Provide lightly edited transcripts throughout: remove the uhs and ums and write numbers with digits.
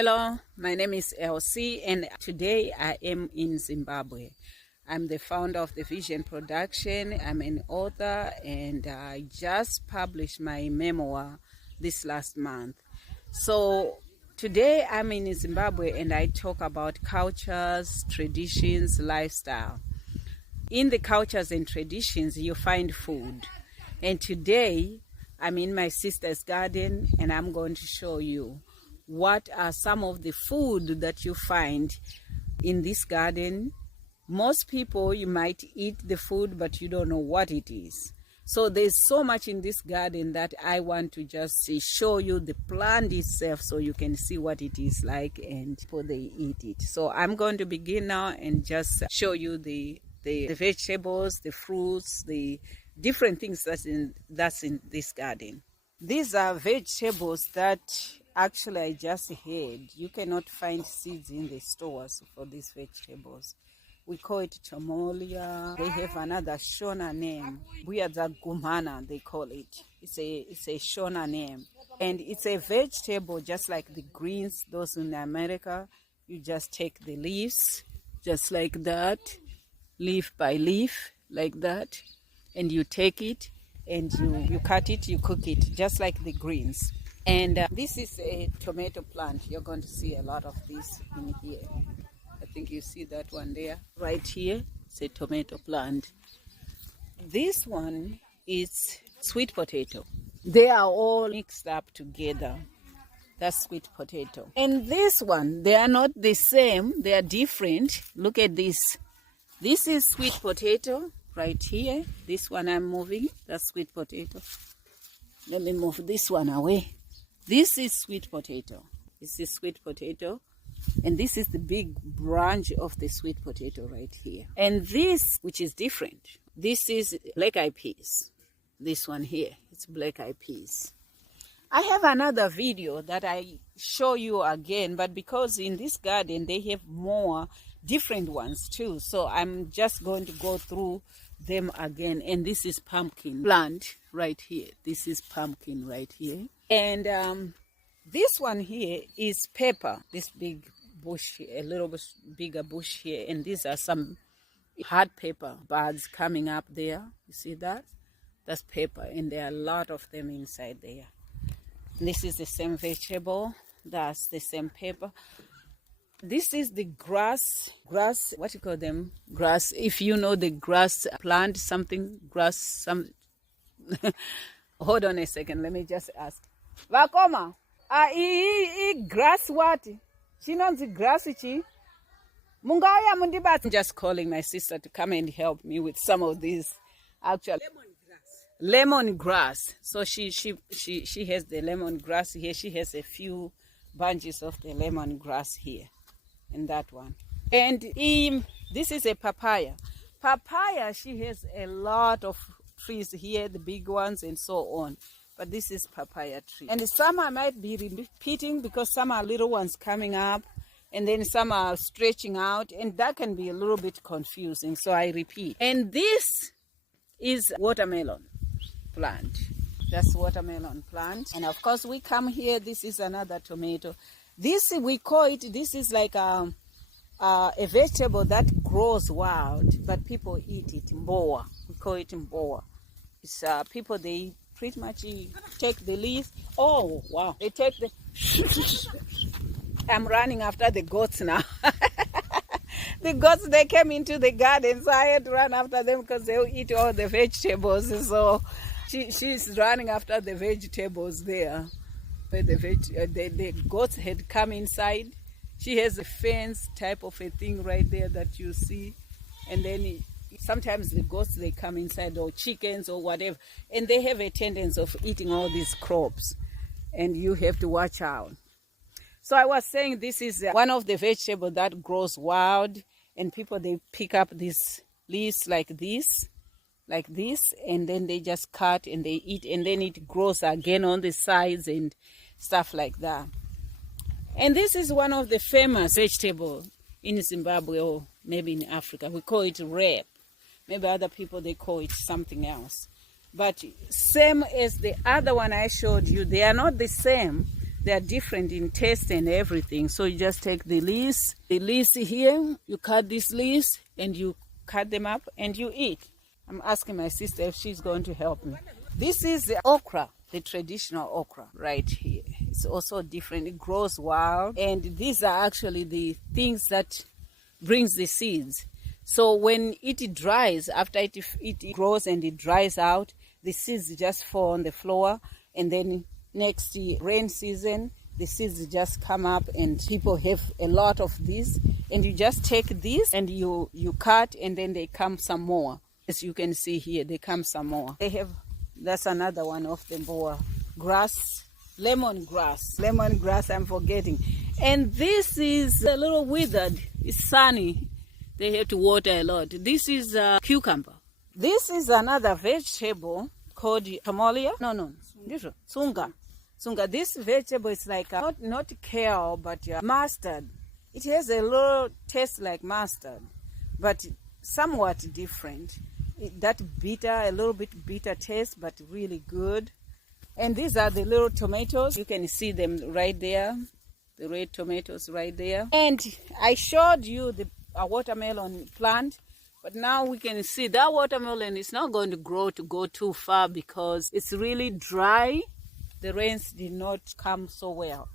Hello, my name is Elsie and today I am in Zimbabwe. I'm the founder of the Vision Production. I'm an author and I just published my memoir this last month. So today I'm in Zimbabwe and I talk about cultures, traditions, lifestyle. In the cultures and traditions you find food. And today I'm in my sister's garden and I'm going to show you what are some of the food that you find in this garden. Most people, you might eat the food, but you don't know what it is. So there's so much in this garden that I want to just show you the plant itself so you can see what it is like and before they eat it. So I'm going to begin now and just show you the vegetables, the fruits, the different things that's in this garden. These are vegetables that actually I just heard you cannot find seeds in the stores for these vegetables. We call it chomolia. They have another Shona name. Buyaza gumana, they call it. It's a Shona name. And it's a vegetable just like the greens, those in America. You just take the leaves, just like that, leaf by leaf, like that. And you take it and you cut it, you cook it, just like the greens. And this is a tomato plant. You're going to see a lot of this in here. I think you see that one there. Right here, it's a tomato plant. This one is sweet potato. They are all mixed up together. That's sweet potato. And this one, they are not the same. They are different. Look at this. This is sweet potato right here. This one I'm moving. That's sweet potato. Let me move this one away. This is sweet potato. This is sweet potato. And this is the big branch of the sweet potato right here. And this, which is different, this is black eyed peas. This one here, it's black eyed peas. I have another video that I show you again, but because in this garden they have more different ones too. So I'm just going to go through them again. And this is pumpkin plant right here. This is pumpkin right here. And this one here is pepper, this big bush here, a little bit bigger bush here. And these are some hard pepper buds coming up there. You see that? That's pepper. And there are a lot of them inside there. And this is the same vegetable. That's the same pepper. This is the grass, what you call them? Grass. If you know the grass plant, something, grass, some. Hold on a second. Let me just ask. Vakoma, grass what? She knows the grass chi. Mungaya mundibat. I'm just calling my sister to come and help me with some of these actual lemongrass. So she has the lemongrass here. She has a few bunches of the lemongrass here, and that one. And this is a papaya. Papaya, she has a lot of trees here, the big ones and so on. But this is papaya tree. And some I might be repeating because some are little ones coming up and then some are stretching out, and that can be a little bit confusing. So I repeat. And this is watermelon plant. That's watermelon plant. And of course we come here, this is another tomato. This we call it, this is like a vegetable that grows wild, but people eat it, mboa. We call it mboa. It's people, they pretty much take the leaf. Oh, wow. They take the... I'm running after the goats now. The goats, they came into the garden, so I had to run after them because they'll eat all the vegetables. So she's running after the vegetables there. But the goats had come inside. She has a fence type of a thing right there that you see. And then sometimes the goats, they come inside, or chickens or whatever. And they have a tendency of eating all these crops. And you have to watch out. So I was saying this is one of the vegetables that grows wild. And people, they pick up these leaves like this. And then they just cut and they eat. And then it grows again on the sides and stuff like that. And this is one of the famous vegetables in Zimbabwe, or maybe in Africa. We call it rape. Maybe other people, they call it something else. But same as the other one I showed you, they are not the same. They're different in taste and everything. So you just take the leaves here, you cut this leaves and you cut them up and you eat. I'm asking my sister if she's going to help me. This is the okra, the traditional okra right here. It's also different. It grows wild, and these are actually the things that brings the seeds. So when it dries, after it grows and it dries out, the seeds just fall on the floor, and then next rain season, the seeds just come up, and people have a lot of these. And you just take this and you cut, and then they come some more. As you can see here, they come some more. They have, that's another one of the boa grass, lemongrass, I'm forgetting. And this is a little withered. It's sunny. They have to water a lot. This is cucumber. This is another vegetable called tomolia. No, tsunga. This vegetable is like not kale, but mustard. It has a little taste like mustard, but somewhat different. That bitter, a little bit bitter taste, but really good. And these are the little tomatoes. You can see them right there, the red tomatoes right there. And I showed you a watermelon plant, but now we can see that watermelon is not going to grow to go too far because it's really dry. The rains did not come so well.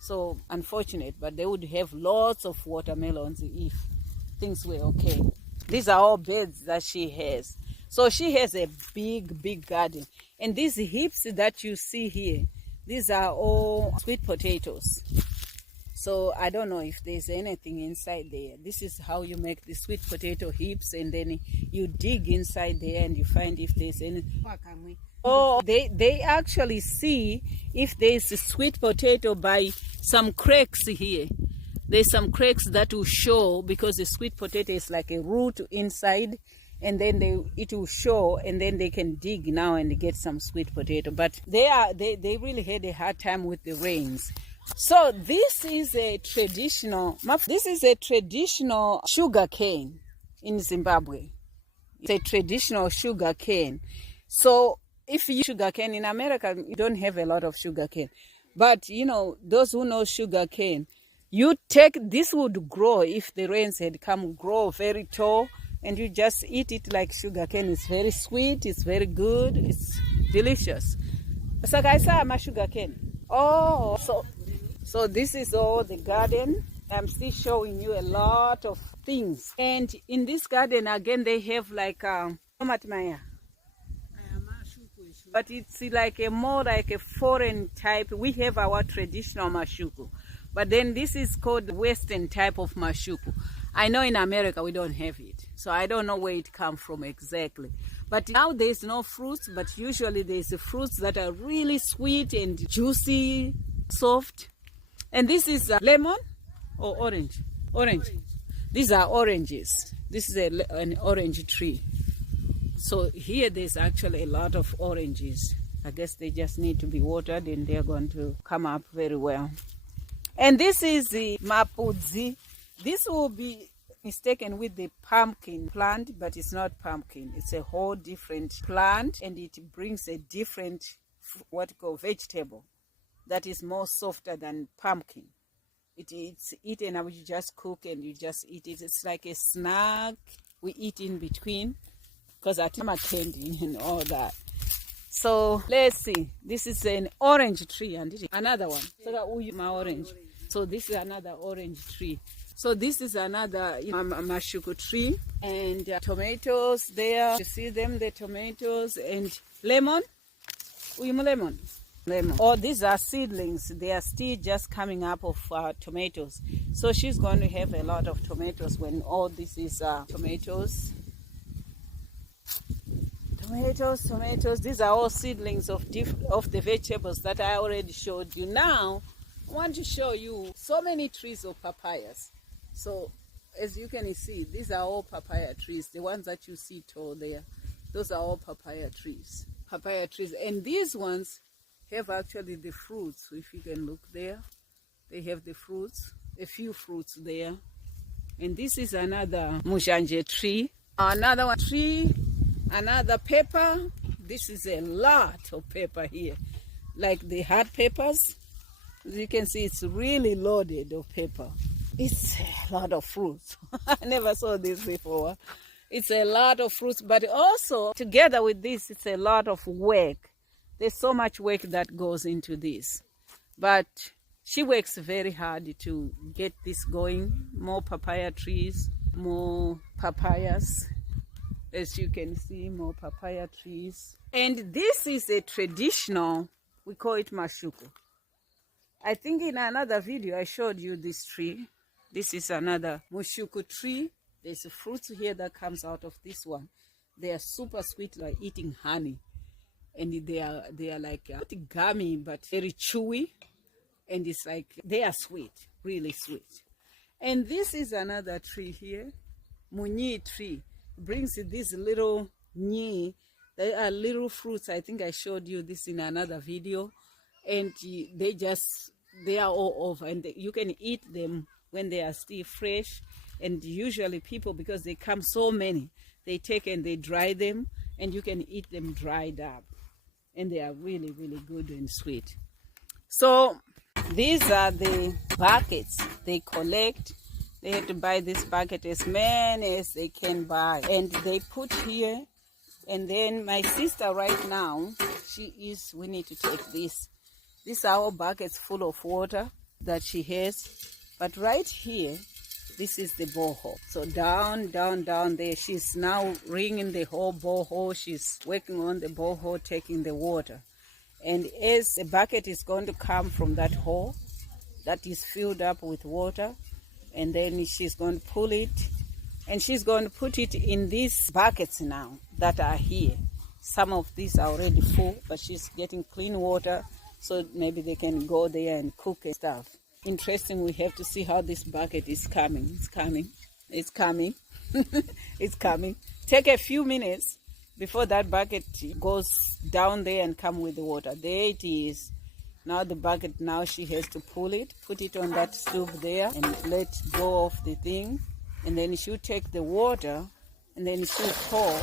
So unfortunate, but they would have lots of watermelons if things were okay. These are all beds that she has. So she has a big garden. And these heaps that you see here, these are all sweet potatoes. So I don't know if there's anything inside there. This is how you make the sweet potato heaps, and then you dig inside there and you find if there's any. Oh, they actually see if there's a sweet potato by some cracks here. There's some cracks that will show, because the sweet potato is like a root inside, and then it will show, and then they can dig now and get some sweet potato. But they really had a hard time with the rains. So this is a traditional sugar cane in Zimbabwe. It's a traditional sugar cane. So if you sugar cane in America, you don't have a lot of sugar cane. But you know, those who know sugar cane, this would grow if the rains had come, grow very tall, and you just eat it like sugar cane. It's very sweet, it's very good, it's delicious. So guys, I'm a sugar cane. Oh, so this is all the garden. I'm still showing you a lot of things. And in this garden, again, they have like tomato, but it's like more like a foreign type. We have our traditional mashuku, but then this is called Western type of mashuku. I know in America we don't have it, so I don't know where it comes from exactly. But now there's no fruits, but usually there's fruits that are really sweet and juicy, soft. And this is lemon or orange? Orange. These are oranges. This is an orange tree. So here there's actually a lot of oranges. I guess they just need to be watered and they're going to come up very well. And this is the mapudzi. This will be mistaken with the pumpkin plant, but it's not pumpkin. It's a whole different plant, and it brings a different, what you call, vegetable that is more softer than pumpkin. It's eaten and you just cook and you just eat it. It's like a snack we eat in between, because I take candy and all that. So let's see. This is an orange tree, and another one. So that my orange. So this is another orange tree. So this is another mashuku tree, and tomatoes there. You see them, the tomatoes, and lemon. Lemon. Oh, these are seedlings. They are still just coming up of tomatoes. So she's going to have a lot of tomatoes when all this is tomatoes. Tomatoes. These are all seedlings of the vegetables that I already showed you. Now, I want to show you so many trees of papayas. So, as you can see, these are all papaya trees. The ones that you see tall there, those are all papaya trees. And these ones have actually the fruits. If you can look there, they have the fruits, a few fruits there. And this is another mujanje tree. Another one tree, another pepper. This is a lot of pepper here, like the hot peppers. As you can see, it's really loaded of pepper. It's a lot of fruits. I never saw this before. It's a lot of fruits, but also together with this, it's a lot of work. There's so much work that goes into this. But she works very hard to get this going. More papaya trees, more papayas. As you can see, more papaya trees. And this is a traditional, we call it mashuku. I think in another video I showed you this tree. This is another mushuku tree. There's a fruit here that comes out of this one. They are super sweet, like eating honey. And they are like not gummy, but very chewy. And it's like, they are sweet, really sweet. And this is another tree here, munyi tree. Brings these little nyi. They are little fruits. I think I showed you this in another video. And they are all over. And you can eat them when they are still fresh. And usually people, because they come so many, they take and they dry them. And you can eat them dried up. And they are really, really good and sweet. So these are the buckets they collect. They have to buy this bucket as many as they can buy. And they put here. And then my sister right now, we need to take this. These are our buckets full of water that she has. But right here, this is the borehole. So down, down, down there, she's now ringing the whole borehole. She's working on the borehole, taking the water. And as the bucket is going to come from that hole that is filled up with water, and then she's going to pull it, and she's going to put it in these buckets now that are here. Some of these are already full, but she's getting clean water, so maybe they can go there and cook and stuff. Interesting, we have to see how this bucket is coming. It's coming. It's coming. It's coming. Take a few minutes before that bucket goes down there and come with the water. There it is. Now the bucket, now she has to pull it, put it on that stove there and let go of the thing. And then she'll take the water and then she'll pour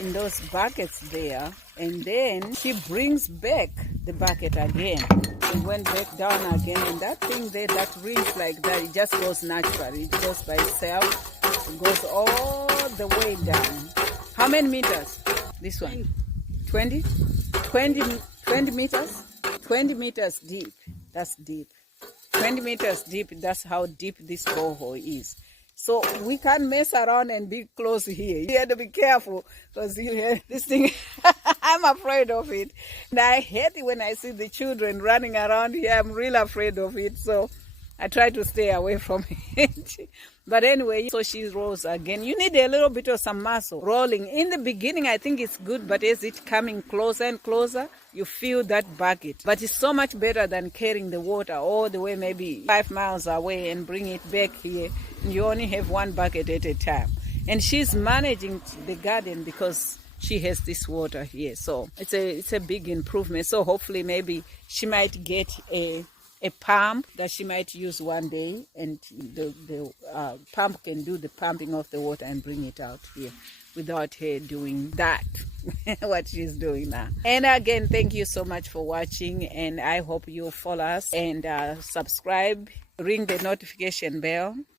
in those buckets there. And then she brings back the bucket again. It went back down again. And that thing there that rings like that, it just goes naturally. It goes by itself. It goes all the way down. How many meters? This one? 20? 20 meters? 20 meters deep. That's deep. 20 meters deep. That's how deep this borehole is. So we can't mess around and be close here. You have to be careful because this thing, I'm afraid of it. And I hate it when I see the children running around here. I'm really afraid of it. So I try to stay away from it. But anyway, so she rolls again. You need a little bit of some muscle rolling. In the beginning, I think it's good, but as it's coming closer and closer, you feel that bucket. But it's so much better than carrying the water all the way maybe 5 miles away and bring it back here. And you only have one bucket at a time. And she's managing the garden because she has this water here. So it's a big improvement. So hopefully maybe she might get a pump that she might use one day, and the pump can do the pumping of the water and bring it out here without her doing that, what she's doing now. And again, thank you so much for watching, and I hope you'll follow us and subscribe, ring the notification bell.